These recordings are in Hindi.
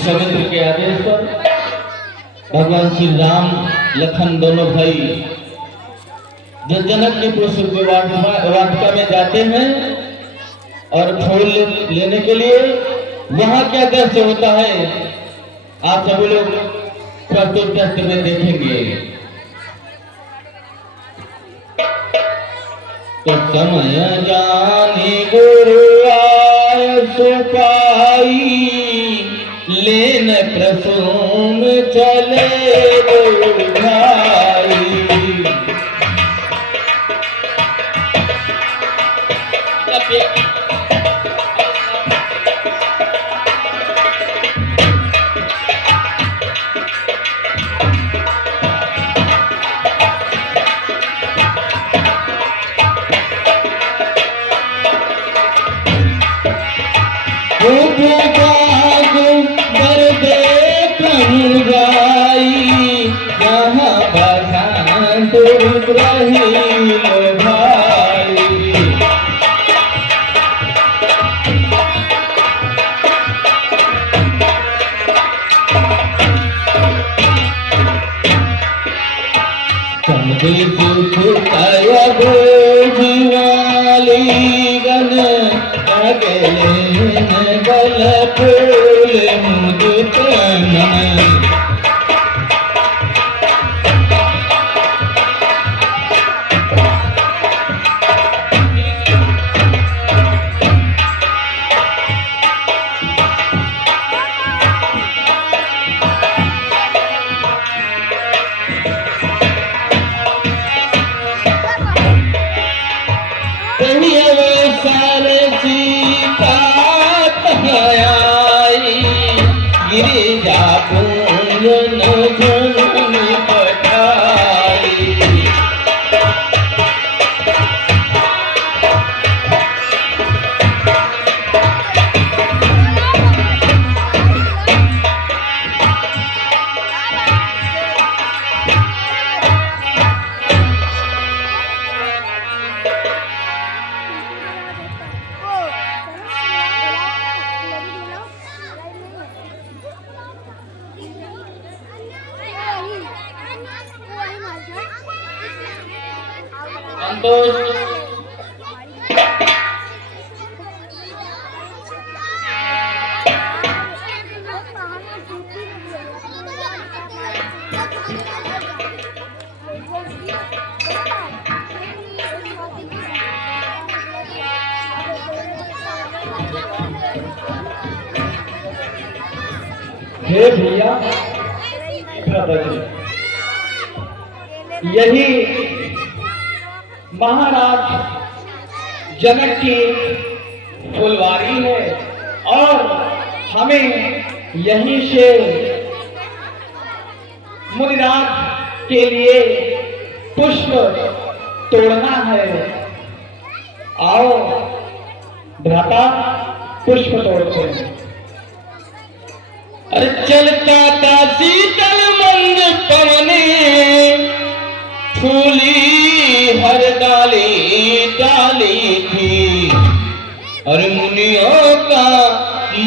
समुद्र के आदेश पर भगवान श्री राम लखन दोनों भाई जो जनकपुर के वाटिका में जाते हैं और फूल लेने के लिए वहां क्या दृश्य होता है आप सभी लोग प्रस्तुत दृश्य में देखेंगे। तो समय जाने गुरु आय सुपाई लेन प्रसून चले भाई। हे भैया, यही महाराज जनक की फुलवारी है और हमें यहीं से मुनिराज के लिए पुष्प तोड़ना है। आओ भ्राता पुष्प तोड़ते हैं। अरे चलता था शीतल मंद पवने फूली हर डाली डाली थी और मुनियों का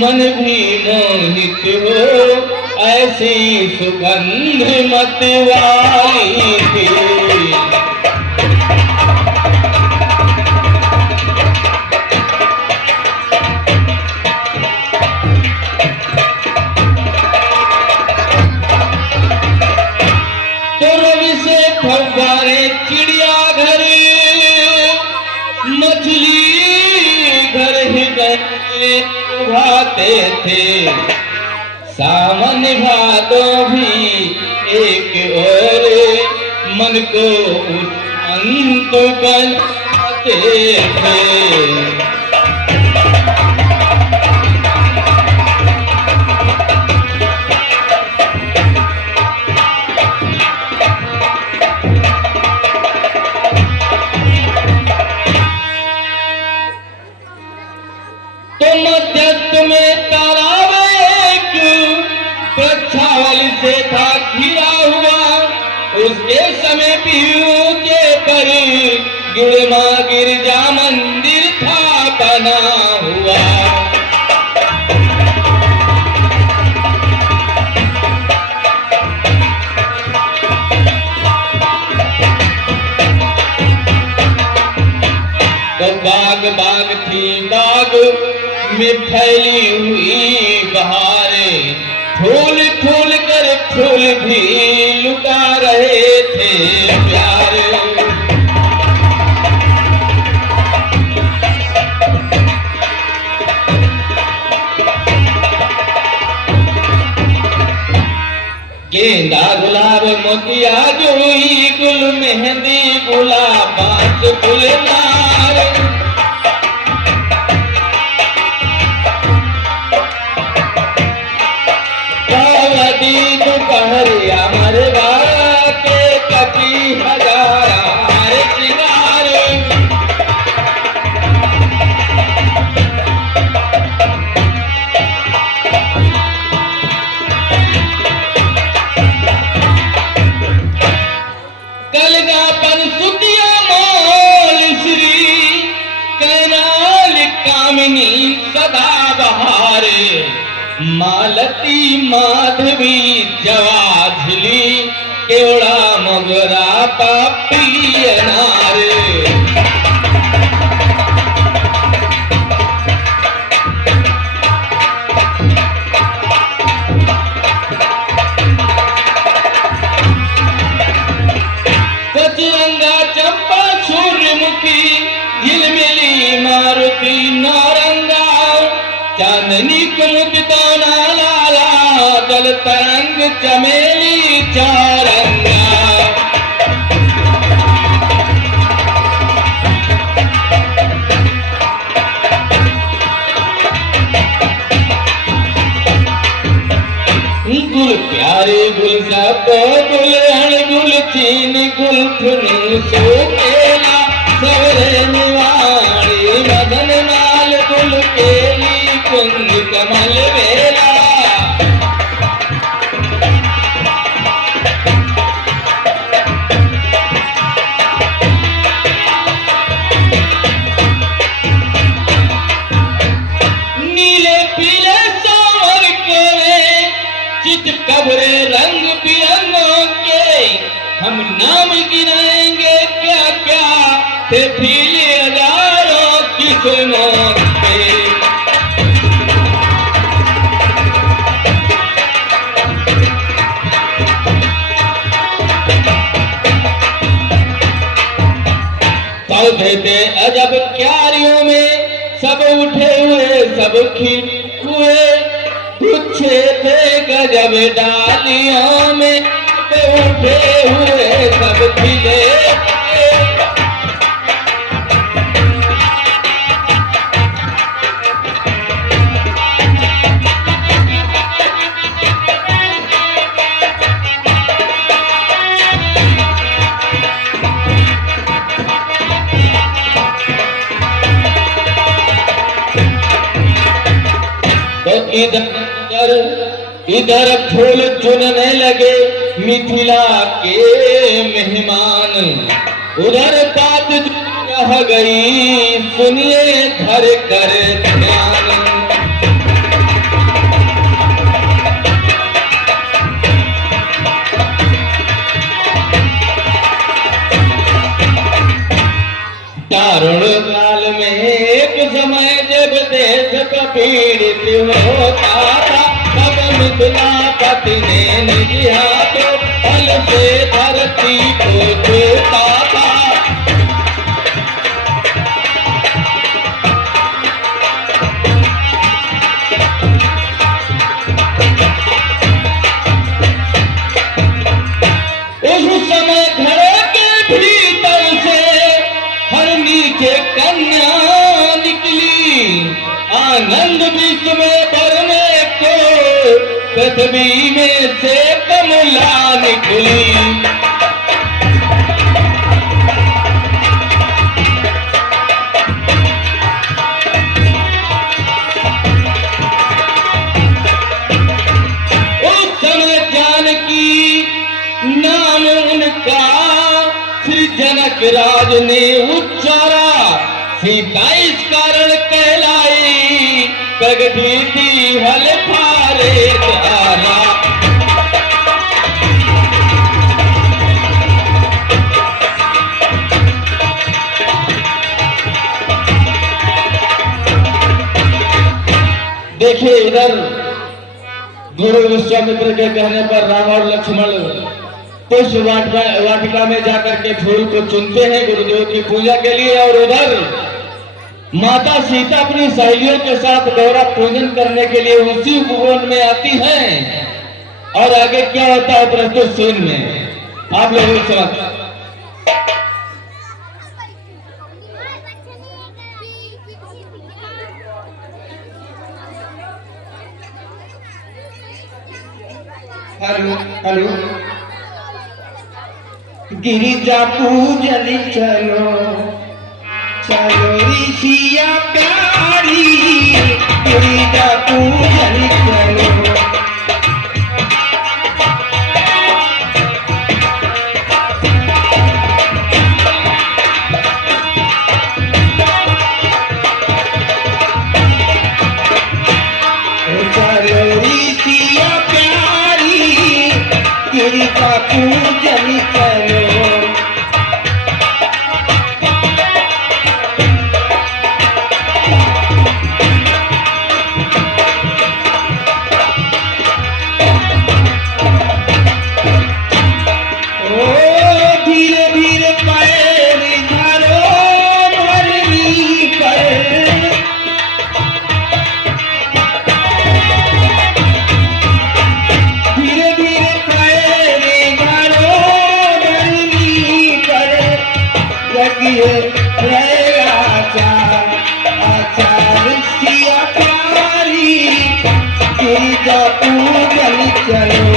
मन भी मोहित हो ऐसी सुगंध मत वाली थी। चिड़ियाघर मछली घर ही उड़ाते थे सावन भादो भी एक और मन को अंत बनाते थे। में तालाब एक वृक्षावली से था घिरा हुआ उसके समय पीरू के पर गिरमा गिरजा मंदिर था बना हुआ। में फैली हुई बहारें, फूल फूल कर फूल भी लुटा रहे थे प्यारे। गेंदा गुलाब मोतिया जूही गुल मेहंदी गुलाब बांस गुलनार, कावड़ी दोपहरिया मरवा के कपी हजार सिंगार। कलगापन सुतिया मोल श्री कैनाल कामिनी सदा बहारे, मालती माधवी जवाझली केवड़ा मोगरा पापी अनारे। कचरंगा चंपा सूर्यमुखी झिलमिली मारुति नारंगा, चांदनी कुमुद दाना लाला जल तरंग चमेली चारंगा। गुल प्यारे गुल सब गुल हण गुल चीन गुल थुनु सोकेला, सवरे निवाणी मदन माल गुल केली कुंज कमल वेला। नीले पीले सांवर के चित कबरे रंग बिरंगों के, हम नाम गिनाएंगे क्या क्या थे फीले हजारों किस्मों के। पौधे थे अजब क्यारियों में सब उठे हुए सब खिले हुए, गुच्छे थे गजब डालियों में उठे हुए सब खिले। तो इधर फूल चुनने लगे मिथिला के मेहमान, उधर बात रह गई सुनिए धर कर ध्यान। दारुण काल में एक समय जब देश पीड़ित होता था, तब मिथिला पति ने निज हाथों फल से धरती को छूता था। उस समय घरों के भीतर से हर नीचे कन्या निकली, आनंद विश्व में भरने को पृथ्वी में से कमला निकली। उस समय जानकी नाम उनका श्री जनक राज ने उच्चारा, सीता इस कारण कहलाई प्रगति थी हल फारे द्वारा। देखिए इधर गुरु विश्वामित्र के कहने पर राम और लक्ष्मण पुष्प वाटिका में जाकर के फूल को चुनते हैं गुरुदेव की पूजा के लिए, और उधर माता सीता अपनी सहेलियों के साथ गौरा पूजन करने के लिए उसी उपवन में आती हैं। और आगे क्या होता है प्रस्तुत सीन में आप लोगों के समझ। हेलो हेलो, गिरिजा पूजन चलो चलो ऋषिया प्यारी, गिरिजा पूजन चलो। गिरिजा पूजन चलो। धीरे धीरे पैर धरो धरनी पर, धीरे धीरे पैर धरो धरनी पर, लगिए रहेगा आचार आचार सिया प्यारी, गिरिजा पूजन चलो।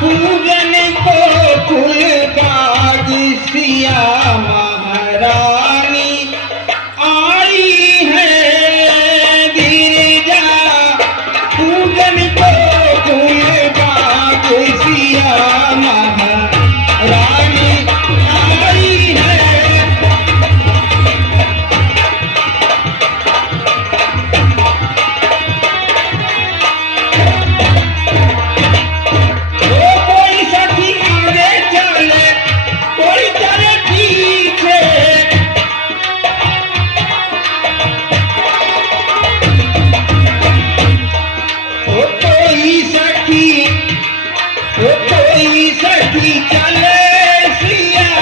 पूजन को फूल बाग सिया महारानी आई है, गिरिजा पूजन को फूल बाग सिया महारानी आई है। कोई सखी चले सिया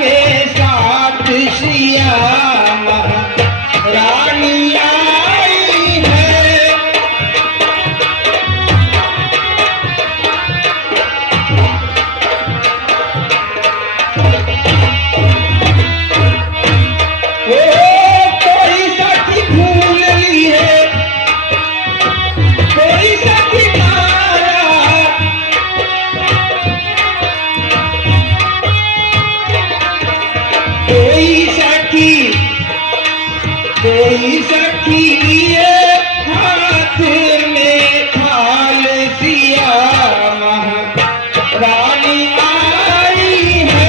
के साथ, सिया महारानी आई है। कोई सखी भूल ली है, कोई सखी कोई सखी लिए हाथ में थाल, सिया महारानी आई है।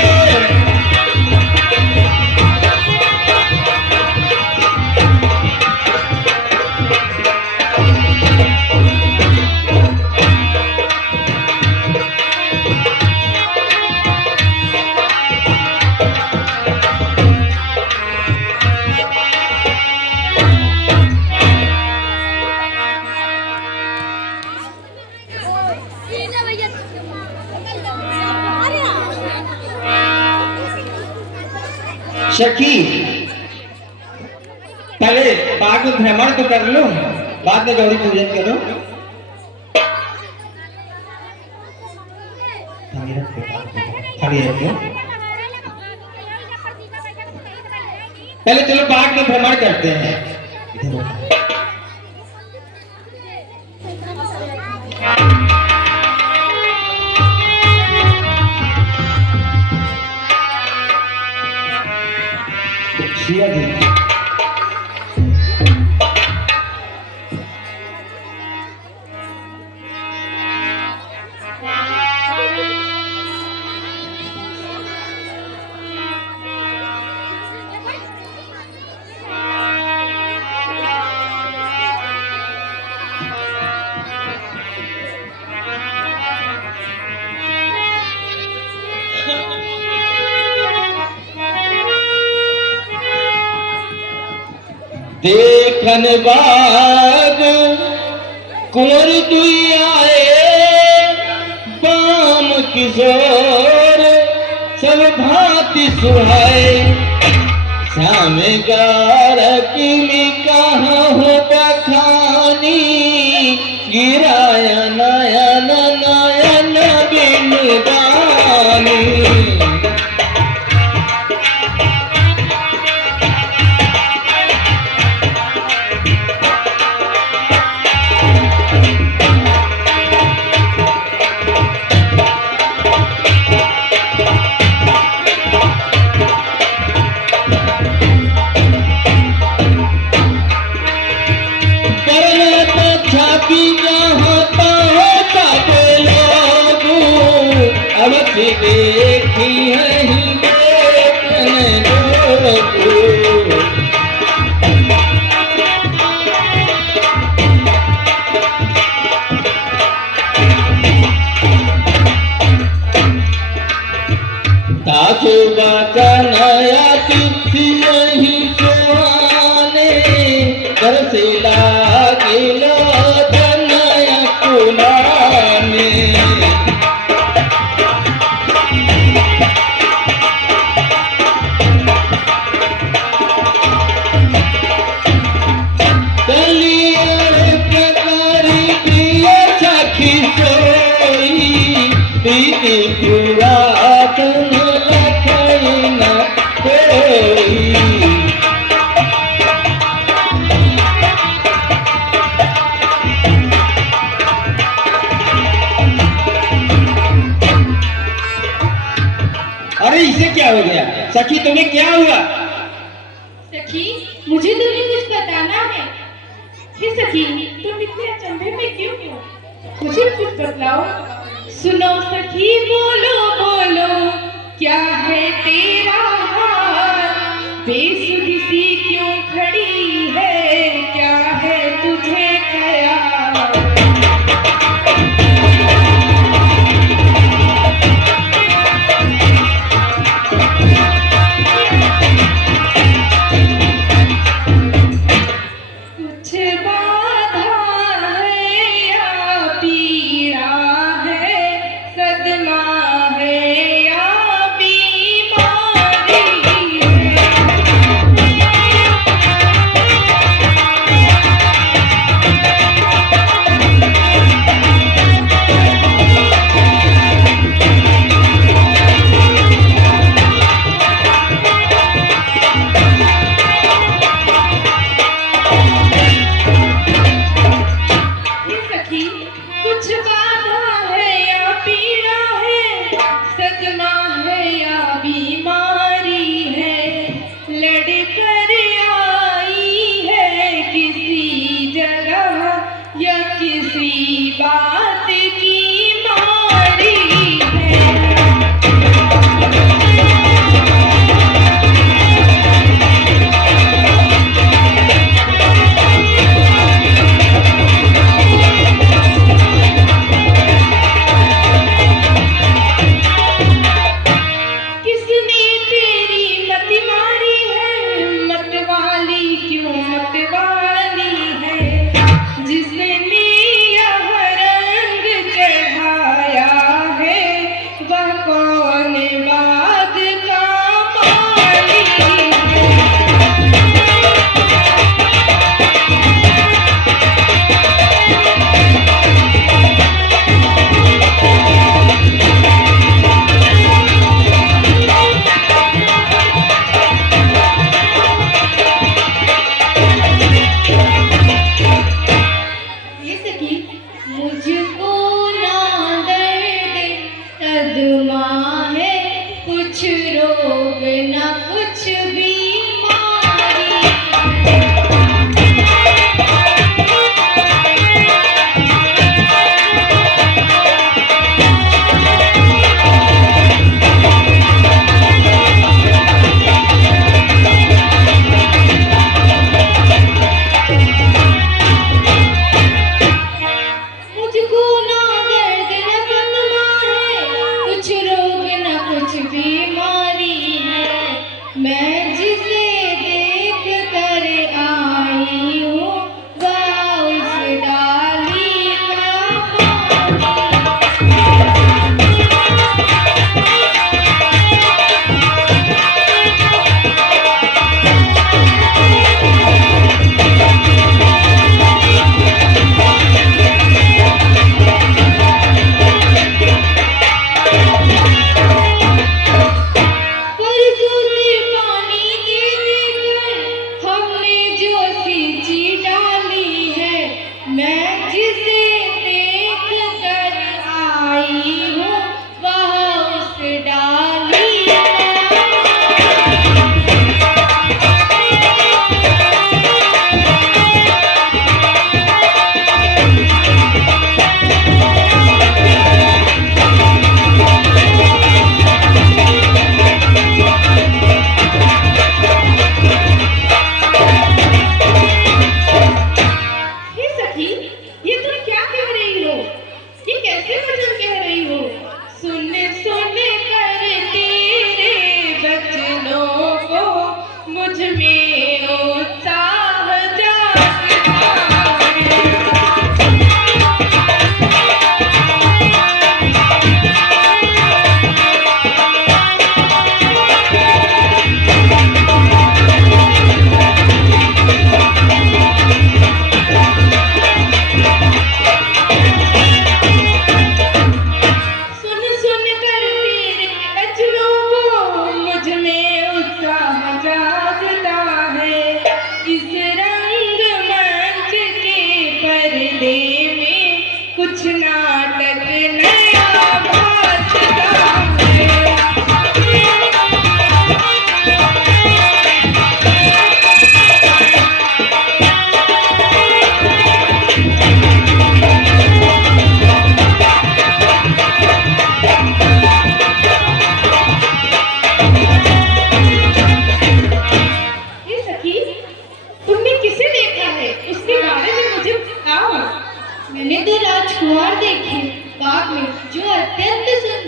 सखी पहले बाग में भ्रमण तो कर लो, बाद में गौरी पूजन करो। खाली रखो, पहले चलो बाग में भ्रमण करते हैं। सिया जी देखन बाग कुंवर दुई आए, बाम किशोर सब भांति सुहाए। सामे गार किमी कहाँ हो बखानी, गिराया नयन नयन बिन दानी। देखी है ही देखने जोगू। तासो बचन आती यही सुहाने, तरसे लागिल तनय कुलाने। पुरातन लखई न कोई। अरे इसे क्या हो गया सखी, तुम्हें क्या हुआ? सखी, मुझे तुम्हें कुछ बताना है। हे सखी, तुम इतने अचंभे में क्यों हो? मुझे कुछ बतलाओ। सुनो सखी, बोलो बोलो, क्या है तेरा हाल? बेसुधी सी क्यों खड़ी है, क्या है तुझे ख्याल? कुछ बाधा है या पीड़ा है, सदमा है या बीमारी है?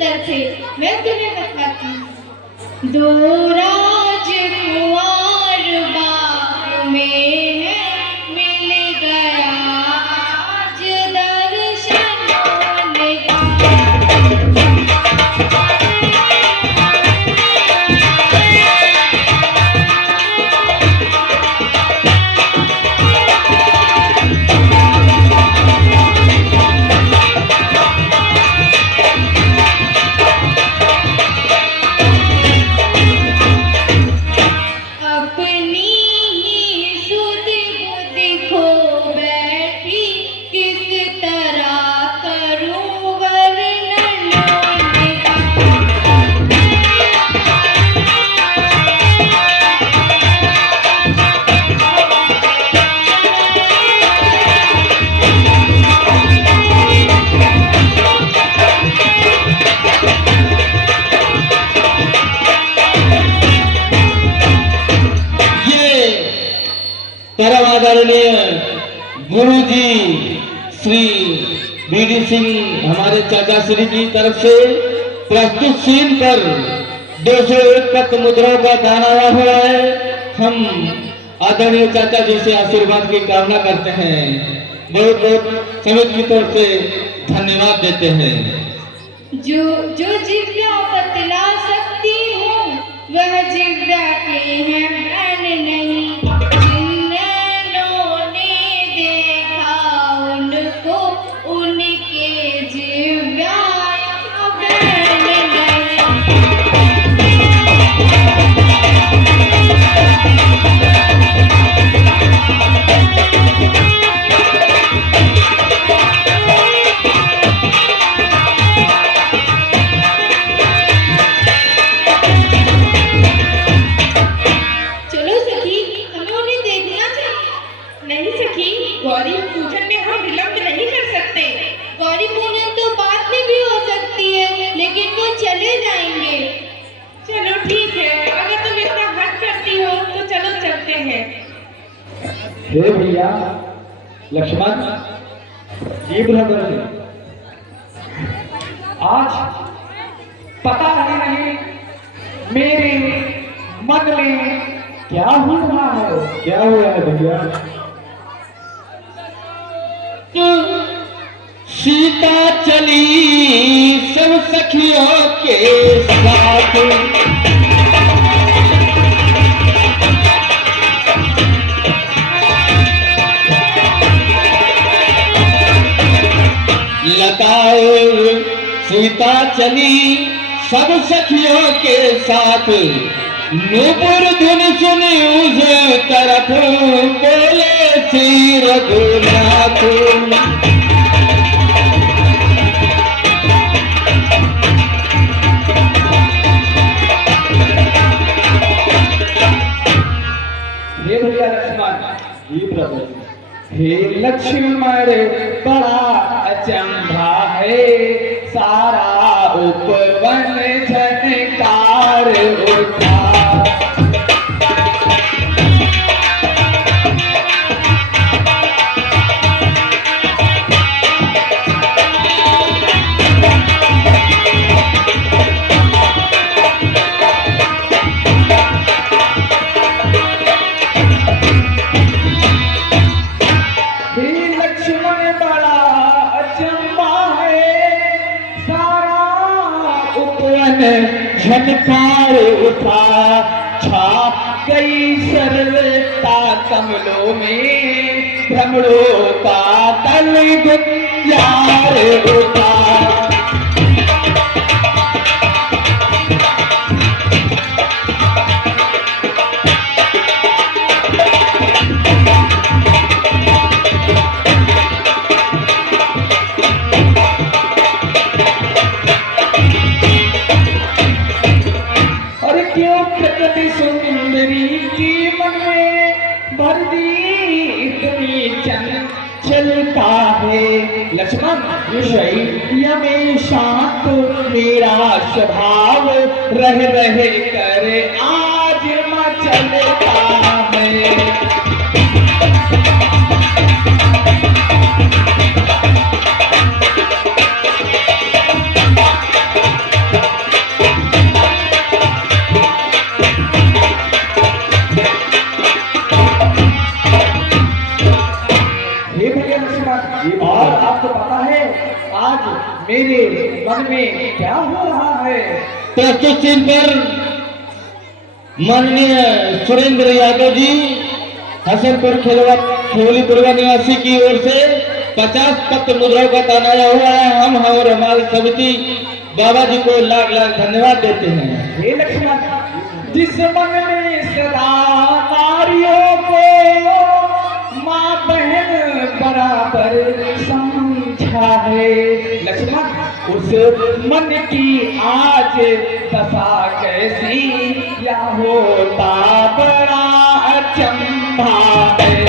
सुंदर थे। मैं तुम्हें बताती हूँ। दो राजकुमार बाग में है, मिल गया आज दर्शन होने का। अपनी ही सुध बुध खो बैठी, किस तरह करूं वर्णन उनका। ये परम आदरणीय गुरु जी श्री बीडी सिंह हमारे चाचा श्री की तरफ से प्रस्तुत सीन पर 201 पत्र मुद्राओं का दान आया हुआ है। हम आदरणीय चाचा जी से आशीर्वाद की कामना करते हैं। बहुत बहुत समिति की तरफ से धन्यवाद देते हैं। जो जो जिव्या बतला सकती हूँ, वह जिव्या के हैं मैंने नहीं। जिन नैनों ने देखा उनको, उनके जिव्या मैंने नहीं। चलो सखी, हमें उन्हें देखना चाहिए। नहीं सखी, गौरी पूजन में हम विलंब नहीं कर सकते। गौरी पूजन तो बाद में भी हो सकती है, लेकिन वो चले जाएंगे। चलो ठीक है, अगर तुम इतना हट करती हो तो चलो चलते हैं। हे भैया लक्ष्मण जी, ब्रदर आज पता नहीं मेरे मन में क्या हो रहा है। क्या हुआ है भैया? सीता चली सब सखियों के साथ, लगाओ सीता चली सब सखियों के साथ, नूपुर धुन सुनी उस तरफ, बोले श्री रघुनाथ। हे भैया लक्ष्मण जी, ब्रदर हे लक्ष्मण बड़ा अचंभा है, सारा उपवन झनकार उठा। झनकार उठा, छा गई सरलता कमलों में, भ्रमरों का तल गुंजार उठा। चलता है लक्ष्मण विषय में शांत मेरा स्वभाव, रह रह कर आज मचलता है। समझ में क्या हो रहा है? प्रस्तुत सीन पर माननीय सुरेंद्र यादव जी हसनपुर खेवली पूर्वा निवासी की ओर से 50 पत्र मुद्राओं का तानाया हुआ है। हम और हमारी समिति बाबा जी को लाख लाख धन्यवाद देते हैं। हे लक्ष्मण, जिस मन में सदा नारियों को माँ बहन बराबर समझा है, लक्ष्मण उस मन की आज दशा कैसी, या होता बड़ा अचंभा है।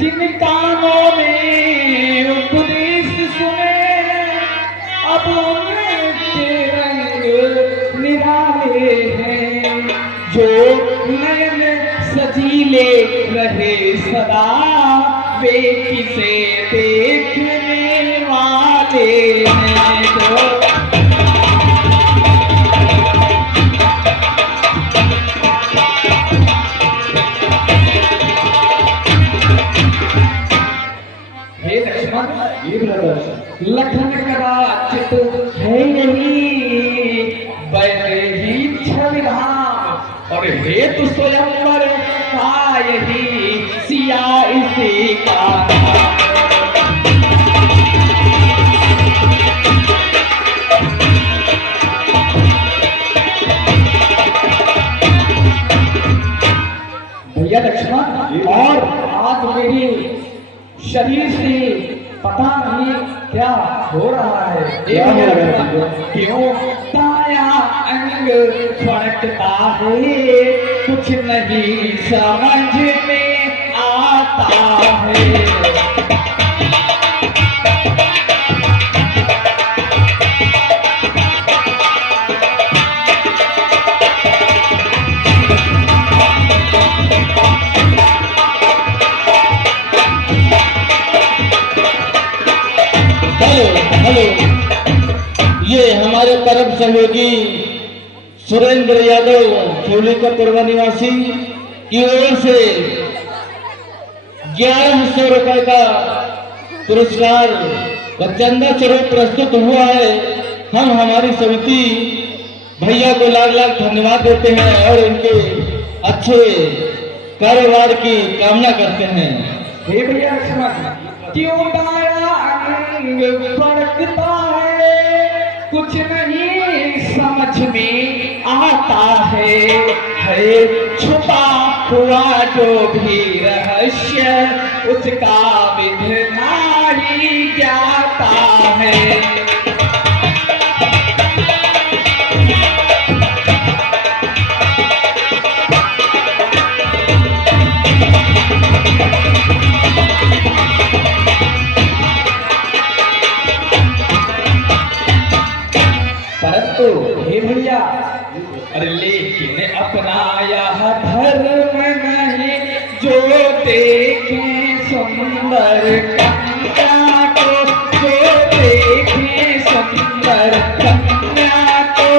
जिन कानों में उपदेश सुने, अब उनके रंग निराले हैं। जो नयन सजीले रहे सदा, वे किसे देखने वाले हैं। जो हे लक्ष्मण, लखन कदाचित है यही वैदेही छविधाम, और हेतु स्वयंवर का यही सिया इसी का नाम। भैया लक्ष्मण, और आज मेरी शरीर से पता नहीं क्या हो रहा है। क्या हो रहा है? क्यों दाया अंग फड़कता है, कुछ नहीं समझ में आता है। हेलो, ये हमारे परम सहयोगी सुरेंद्र यादव खेवली का पूर्वा निवासी की ओर से 1100 रुपए का पुरस्कार व चंदा स्वरूप प्रस्तुत हुआ है। हम हमारी समिति भैया को लाख लाख धन्यवाद देते हैं और इनके अच्छे कारोबार की कामना करते हैं। हे भैया लक्ष्मण, क्यों दाया अंग फड़कता है, कुछ नहीं समझ में आता है छुपा हुआ जो भी रहस्य, उसका विधना ही जाता है। परंतु हे भैया, अरे लेकिन अपना यह धर्म नहीं, जो देखे सुंदर कन्या को, जो देखे सुंदर कन्या को,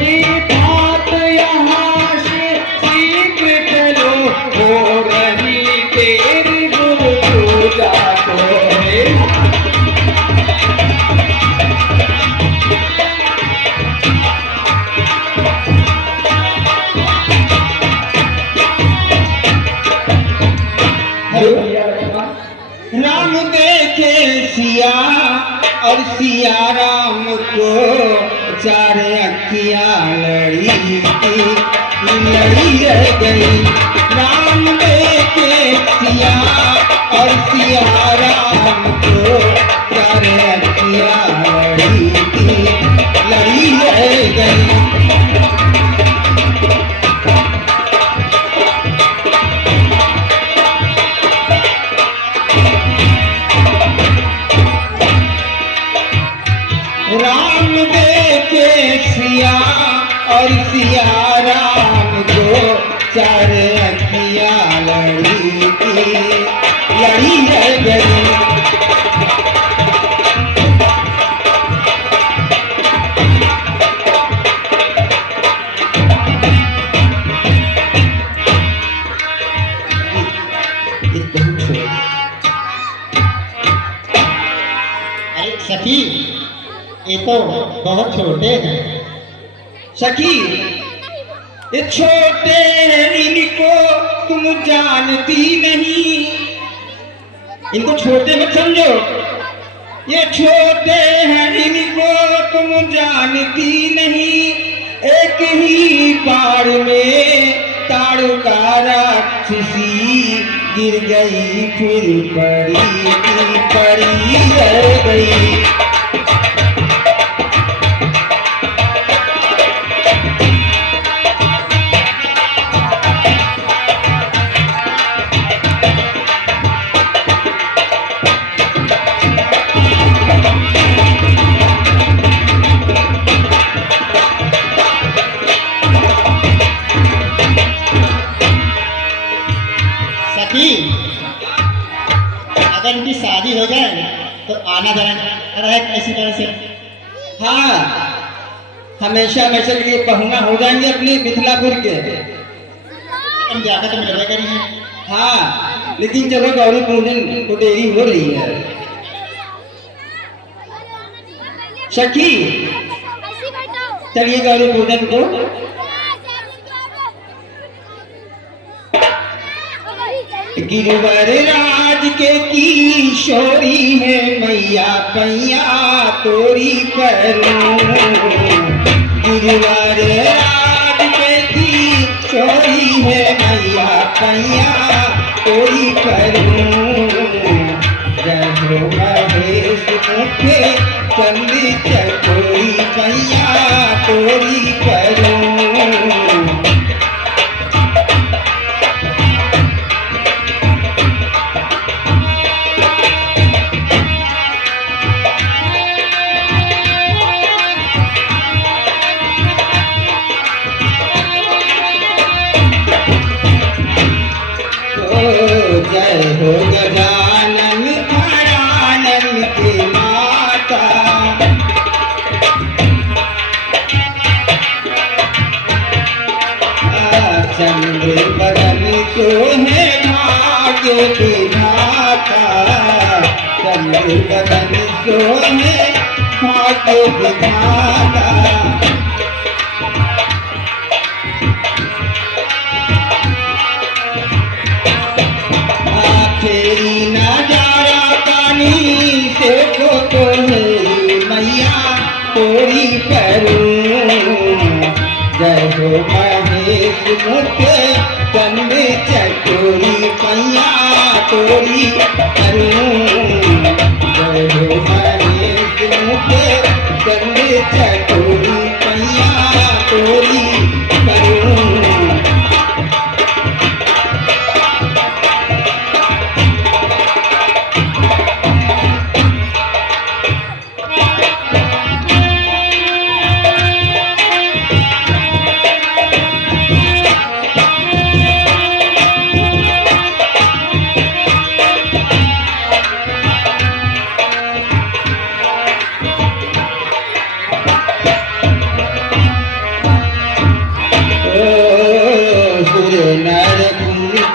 ये बात यहाँ से सीख चलो, हो रही तेरी गुरु पूजा को है। राम देखे सिया और सिया राम को, चार अखियां लड़ी रह गई। राम देखे सिया और सिया राम को, चार अखियां लड़ी रह गई। राम देखे सिया और सिया राम को, चार अखियां लड़ी रह गई। तो बहुत छोटे हैं। सखी, ये छोटे हैं, इनको तुम जानती नहीं, इनको छोटे मत समझो। ये छोटे हैं, इनको तुम जानती नहीं, एक ही बार में ताड़का राक्षसी गिर गई, फिर पड़ी की पड़ी रह गई। सखी, अगर इनकी शादी हो जाए तो आना जाना रहे इसी तरह से। हाँ, हमेशा हमेशा के लिए पहुना हो जाएंगे अपने मिथिलापुर के। हम जाकर तो मिलवे करेंगे। हाँ, लेकिन चलो गौरी पूजन को देरी हो रही है। सखी, चलिए गौरी पूजन को। गिरवर राज के किशोरी है मैया, पैया तोरी करूं। गिरवर राज के किशोरी है मैया, पैया तोरी करूं। जय हो महेश मुखे चंदी चकोरी, पैया तोरी करूं। जय हो गजानन भयानन की माता, चंद्र बदन को है भाग्य विधाता, चंद्र बदन को है भाग्य विधाता। तेरी नजारा पानी से तो मेरी मैया तोरी करूं। जय हो महेश मुखे चंदे चकोरी, पैया तोरी करूं। जय हो महेश मुखे चंदे चकोरी, पैया तोरी करूं। नर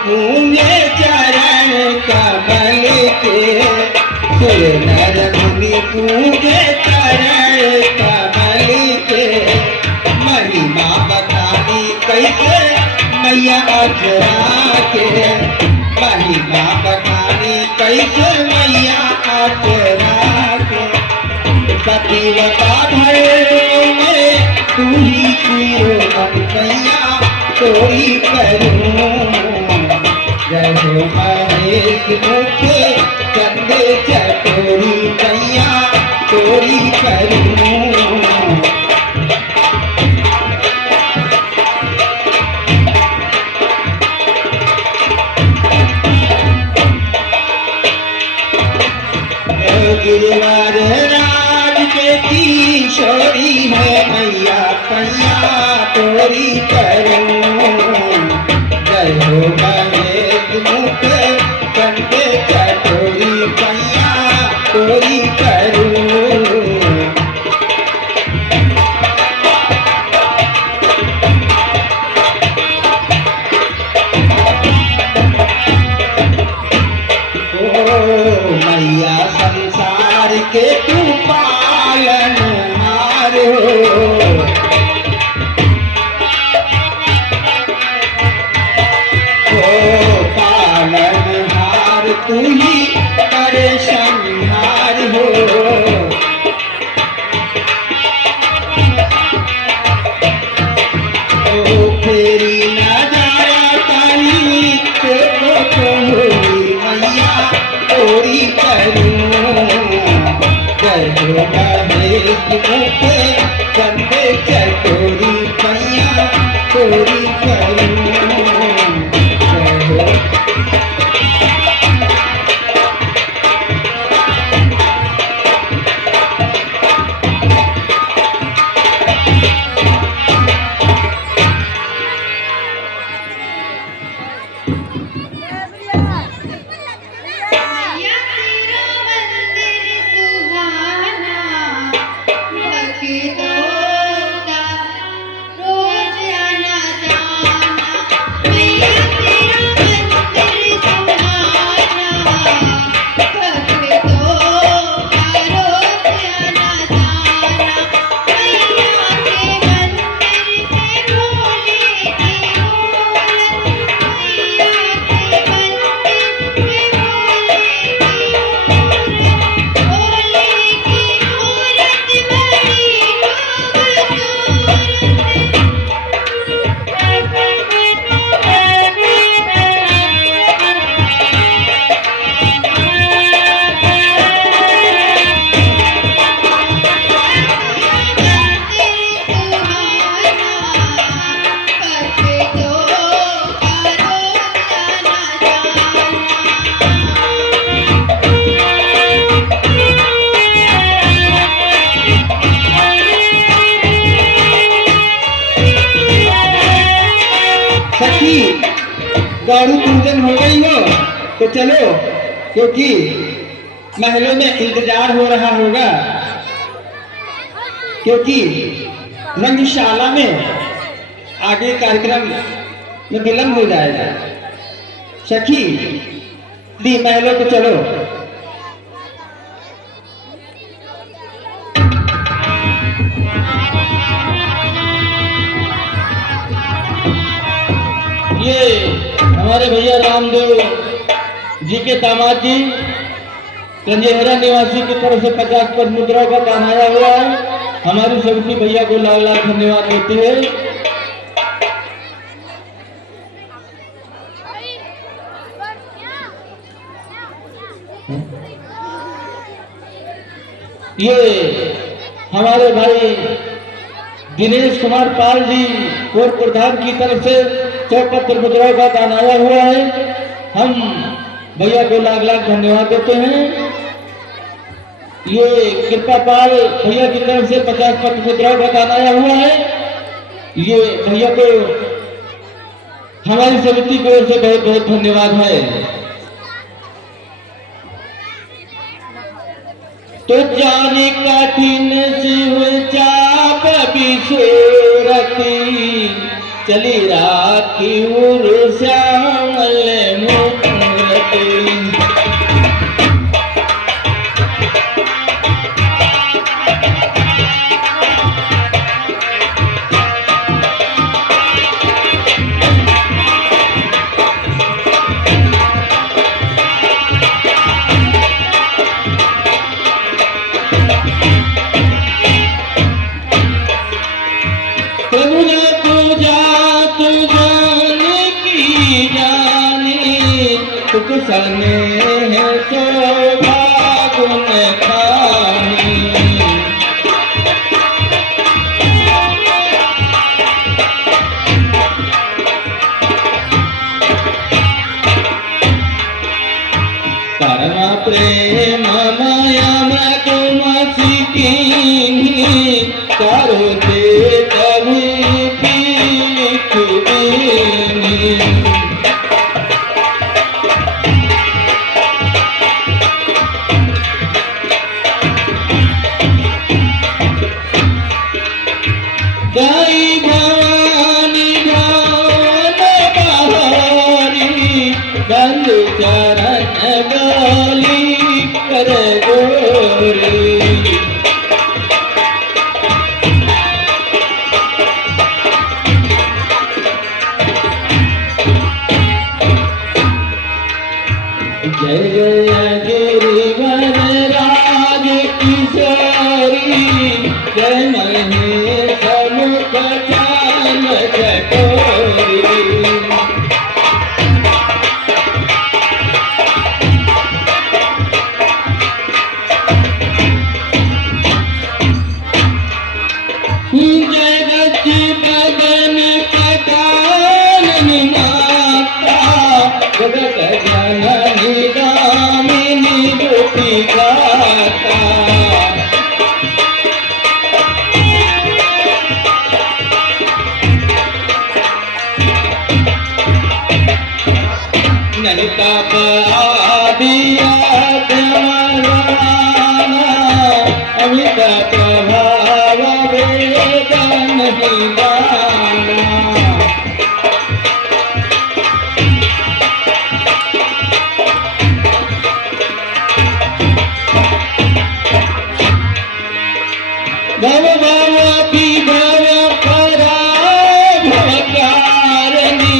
मुनि चरण कमल के, सुर नर मुनि पूजे चरण कमल के। महिमा बतानी कैसे मैया अचरा के, महिमा बतानी कैसे मैया अचरा के। सतीवता भैरो में तू ही शिरोमणि मैया तोरी करूं। जय हो महेश मुखे चंदे चकोरी, मैया तोरी करूं। गिरवर राज के किशोरी है मैया, पैया तोरी करूं। जय हो महेश मुखे चंदे चकोरी, पैया तोरी करूं। मैया संसार के तू पालन पालनहार तू ही करे संहार हो। फेरी ना जाया काली तेरे को होई मैया तोरी करूं। जय हो महेश मुखे चंदे चकोरी मैया तोरी करूं। जय हो मैया तेरा मंदिर सुहाना, भक्तों का रोज आना जाना। मैया तेरा मंदिर सुहाना, भक्तों का रोज आना जाना। मैया के मंदिर से भोले की मूरत, मैया के मंदिर से भोले की मूरत बड़ी सखी गाड़ू पूजन हो गई हो तो चलो, क्योंकि महलों में इंतजार हो रहा होगा, क्योंकि रंगशाला में आगे कार्यक्रम में विलम्ब हो जाएगा। सखी दी महलों को चलो। ये हमारे भैया रामदेव जी के दामाद जी कंजेहरा निवासी की तरफ से 50 पद मुद्राओं का दान आया हुआ है। हमारी सभी भैया को लाख लाख धन्यवाद देते हुए ये हमारे भाई दिनेश कुमार पाल जी कोर प्रधान की तरफ से 54 मुद्राओं का दान आया हुआ है। हम भैया को लाख लाख धन्यवाद देते हैं। ये कृपा पाल भैया की तरफ से 50 मुद्राओं का दान आया हुआ है। ये भैया को हमारी समिति की ओर से बहुत बहुत धन्यवाद है। तो जाने कठिन शिव चाप बिछोरती चली राखी उर श्यामल मूर्ति। प्रभु ने पूजा तू जान की जानी, तुक सने है शोभा गुण खानी। परमा प्रेम माया मधुमसी की करो दे तभी पीठ देनी। दाई भवानी भान बहारी बंद चरण गाली कर गोरी। जगत बदन कटानन माता जगत जननी दामिनी ज्योति गाता नलिता आदिया अमित प्रभाव वेदन ही गाना भव भवती भव परा भवकारिणी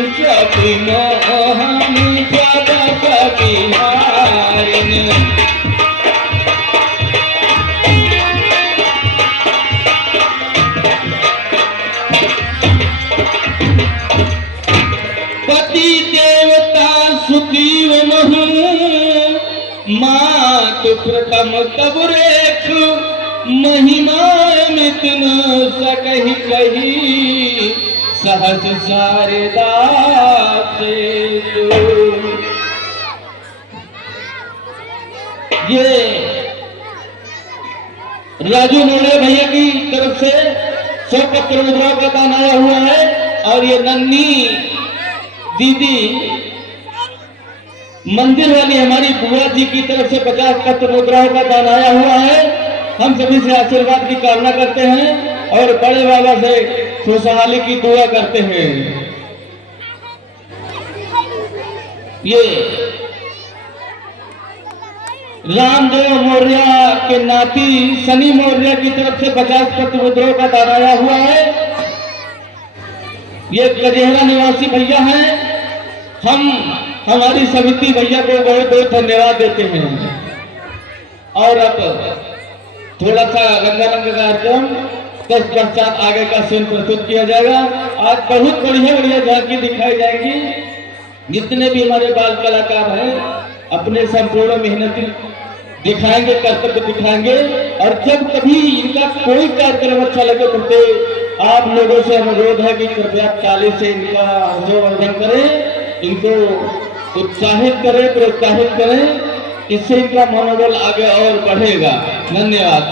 उचति मोहनी जगत विहारिणी पति देवता सुखीव महु मात प्रथम तब रेख महिमा मितन सकहि कही सहस शारदा से ये राजू मोरे भैया की तरफ से 100 पत्र मुद्राओं का दान आया हुआ है और ये नन्ही दीदी मंदिर वाली हमारी बुआ जी की तरफ से 50 पत्र मुद्राओं का दान आया हुआ है। हम सभी से आशीर्वाद की कामना करते हैं और बड़े बाबा से खुशहाली की दुआ करते हैं। ये रामदेव मौर्य के नाती सनी मौर्य की तरफ से 50 पत्र मुद्राओं का दान आया हुआ है। ये गजेहरा निवासी भैया हैं। हम हमारी समिति भैया को बहुत बहुत धन्यवाद देते हैं। और अब थोड़ा सा रंगारंग कार्यक्रम तत्पश्चात आगे का सीन प्रस्तुत किया जाएगा। आज बहुत बढ़िया बढ़िया झांकी दिखाई जाएगी। जितने भी हमारे बाल कलाकार हैं अपने संपूर्ण मेहनत दिखाएंगे, कर्तव्य दिखाएंगे। और जब कभी इनका कोई कार्यक्रम अच्छा लगे तो आप लोगों से अनुरोध है कि कृपया ताली से इनका हर्षवर्धन करें, इनको उत्साहित करें, प्रोत्साहित करें। इससे इनका मनोबल आगे और बढ़ेगा। धन्यवाद।